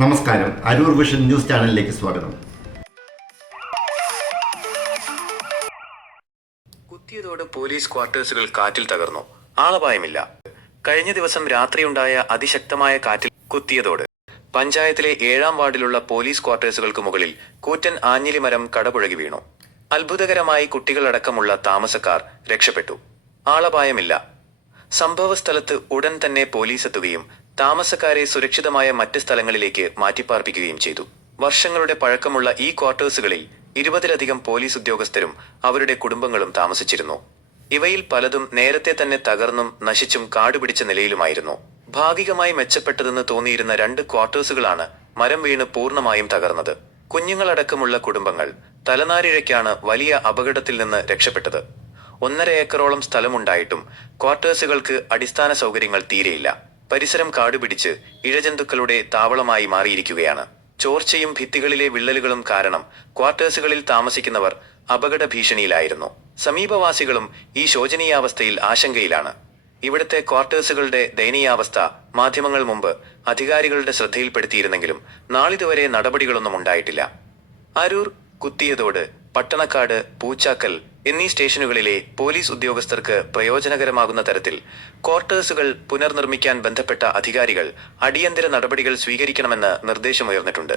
നമസ്കാരം, Aroor vision news ചാനലിലേക്ക് സ്വാഗതം. കുത്തിയതോട് പോലീസ് ക്വാർട്ടേഴ്സുകൾ കാറ്റിൽ തകർന്നു. ആളപായമില്ല. കഴിഞ്ഞ ദിവസം രാത്രിയുണ്ടായ അതിശക്തമായ കാറ്റിൽ കുത്തിയതോട് പഞ്ചായത്തിലെ 7-ാം വാർഡിലുള്ള പോലീസ് ക്വാർട്ടേഴ്സുകൾക്ക് മുകളിൽ കൂറ്റൻ ആഞ്ഞിലിമരം കടപുഴകി വീണു. അത്ഭുതകരമായി കുട്ടികളടക്കമുള്ള താമസക്കാർ രക്ഷപ്പെട്ടു. ആളപായമില്ല. സംഭവസ്ഥലത്ത് ഉടൻ തന്നെ പോലീസ് എത്തുകയും താമസക്കാരെ സുരക്ഷിതമായ മറ്റ് സ്ഥലങ്ങളിലേക്ക് മാറ്റിപ്പാർപ്പിക്കുകയും ചെയ്തു. വർഷങ്ങളുടെ പഴക്കമുള്ള ഈ ക്വാർട്ടേഴ്സുകളിൽ 20-ലധികം പോലീസ് ഉദ്യോഗസ്ഥരും അവരുടെ കുടുംബങ്ങളും താമസിച്ചിരുന്നു. ഇവയിൽ പലതും നേരത്തെ തന്നെ തകർന്നും നശിച്ചും കാടുപിടിച്ച നിലയിലുമായിരുന്നു. ഭാഗികമായി മെച്ചപ്പെട്ടതെന്ന് തോന്നിയിരുന്ന 2 ക്വാർട്ടേഴ്സുകളാണ് മരം വീണ് പൂർണ്ണമായും തകർന്നത്. കുഞ്ഞുങ്ങളടക്കമുള്ള കുടുംബങ്ങൾ തലനാരിഴയ്ക്കാണ് വലിയ അപകടത്തിൽ നിന്ന് രക്ഷപ്പെട്ടത്. 1.5 ഏക്കറോളം സ്ഥലമുണ്ടായിട്ടും ക്വാർട്ടേഴ്സുകൾക്ക് അടിസ്ഥാന സൗകര്യങ്ങൾ തീരെയില്ല. പരിസരം കാടുപിടിച്ച് ഇഴജന്തുക്കളുടെ താവളമായി മാറിയിരിക്കുകയാണ്. ചോർച്ചയും ഭിത്തികളിലെ വിള്ളലുകളും കാരണം ക്വാർട്ടേഴ്സുകളിൽ താമസിക്കുന്നവർ അപകട ഭീഷണിയിലായിരുന്നു. സമീപവാസികളും ഈ ശോചനീയാവസ്ഥയിൽ ആശങ്കയിലാണ്. ഇവിടുത്തെ ക്വാർട്ടേഴ്സുകളുടെ ദയനീയാവസ്ഥ മാധ്യമങ്ങൾ മുമ്പ് അധികാരികളുടെ ശ്രദ്ധയിൽപ്പെടുത്തിയിരുന്നെങ്കിലും നാളിതുവരെ നടപടികളൊന്നും ഉണ്ടായിട്ടില്ല. അരൂർ, കുത്തിയതോട്, പട്ടണക്കാട്, പൂച്ചാക്കൽ എന്നീ സ്റ്റേഷനുകളിലെ പോലീസ് ഉദ്യോഗസ്ഥർക്ക് പ്രയോജനകരമാകുന്ന തരത്തിൽ ക്വാർട്ടേഴ്സുകൾ പുനർനിർമ്മിക്കാൻ ബന്ധപ്പെട്ട അധികാരികൾ അടിയന്തര നടപടികൾ സ്വീകരിക്കണമെന്ന് നിർദ്ദേശമുയർന്നിട്ടുണ്ട്.